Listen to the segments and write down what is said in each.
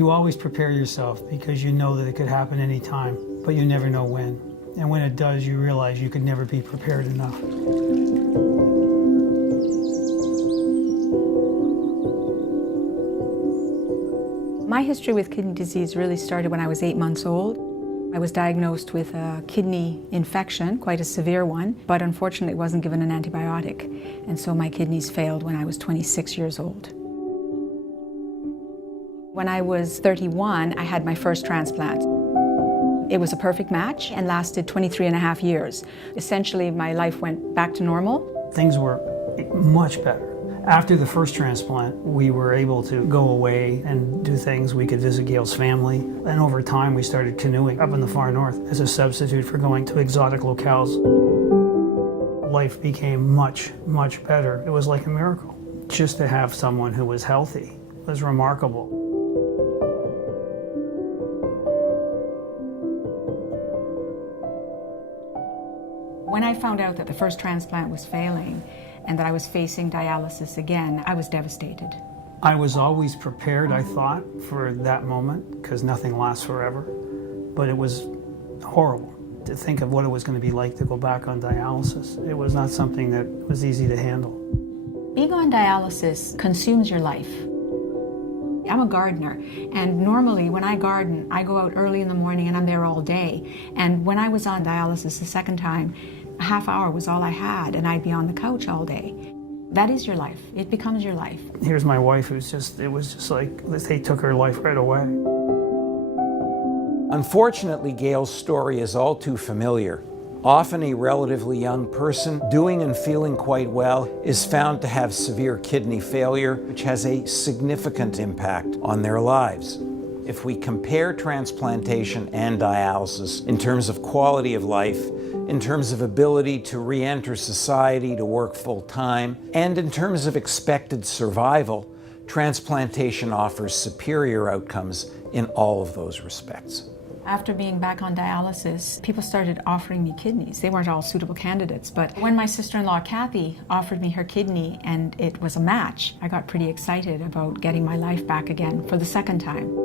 You always prepare yourself because you know that it could happen anytime, but you never know when. And when it does, you realize you could never be prepared enough. My history with kidney disease really started when I was 8 months old. I was diagnosed with a kidney infection, quite a severe one, but unfortunately wasn't given an antibiotic. And so my kidneys failed when I was 26 years old. When I was 31, I had my first transplant. It was a perfect match and lasted 23 and a half years. Essentially, my life went back to normal. Things were much better. After the first transplant, we were able to go away and do things. We could visit Gail's family. And over time, we started canoeing up in the far north as a substitute for going to exotic locales. Life became much, much better. It was like a miracle. Just to have someone who was healthy was remarkable. When I found out that the first transplant was failing and that I was facing dialysis again, I was devastated. I was always prepared, I thought, for that moment, because nothing lasts forever. But it was horrible to think of what it was going to be like to go back on dialysis. It was not something that was easy to handle. Being on dialysis consumes your life. I'm a gardener, and normally when I garden, I go out early in the morning and I'm there all day. And when I was on dialysis the second time, a half hour was all I had, and I'd be on the couch all day. That is your life. It becomes your life. Here's my wife who's it was just like they took her life right away. Unfortunately, Gail's story is all too familiar. Often a relatively young person doing and feeling quite well is found to have severe kidney failure, which has a significant impact on their lives. If we compare transplantation and dialysis in terms of quality of life, in terms of ability to re-enter society, to work full-time, and in terms of expected survival, transplantation offers superior outcomes in all of those respects. After being back on dialysis, people started offering me kidneys. They weren't all suitable candidates, but when my sister-in-law Kathy offered me her kidney and it was a match, I got pretty excited about getting my life back again for the second time.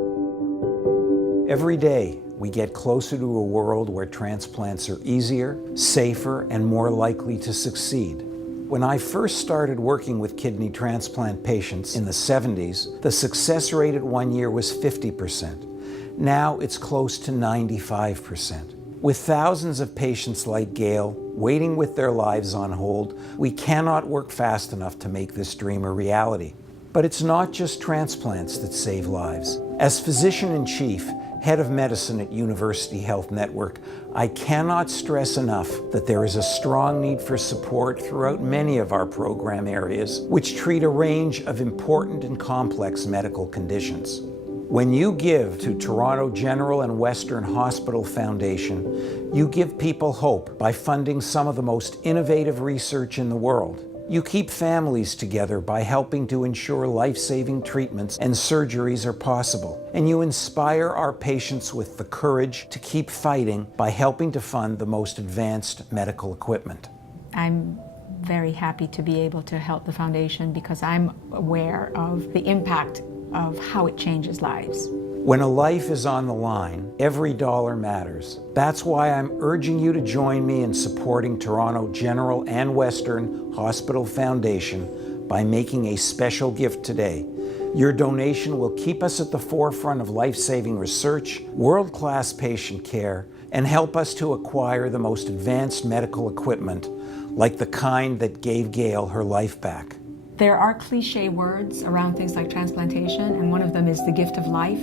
Every day, we get closer to a world where transplants are easier, safer, and more likely to succeed. When I first started working with kidney transplant patients in the 70s, the success rate at 1 year was 50%. Now it's close to 95%. With thousands of patients like Gail waiting with their lives on hold, we cannot work fast enough to make this dream a reality. But it's not just transplants that save lives. As physician-in-chief, head of medicine at University Health Network, I cannot stress enough that there is a strong need for support throughout many of our program areas, which treat a range of important and complex medical conditions. When you give to Toronto General and Western Hospital Foundation, you give people hope by funding some of the most innovative research in the world. You keep families together by helping to ensure life-saving treatments and surgeries are possible. And you inspire our patients with the courage to keep fighting by helping to fund the most advanced medical equipment. I'm very happy to be able to help the foundation because I'm aware of the impact of how it changes lives. When a life is on the line, every dollar matters. That's why I'm urging you to join me in supporting Toronto General and Western Hospital Foundation by making a special gift today. Your donation will keep us at the forefront of life-saving research, world-class patient care, and help us to acquire the most advanced medical equipment, like the kind that gave Gail her life back. There are cliche words around things like transplantation, and one of them is the gift of life,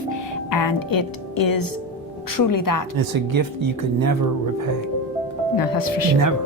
and it is truly that. It's a gift you could never repay. No, that's for sure. Never.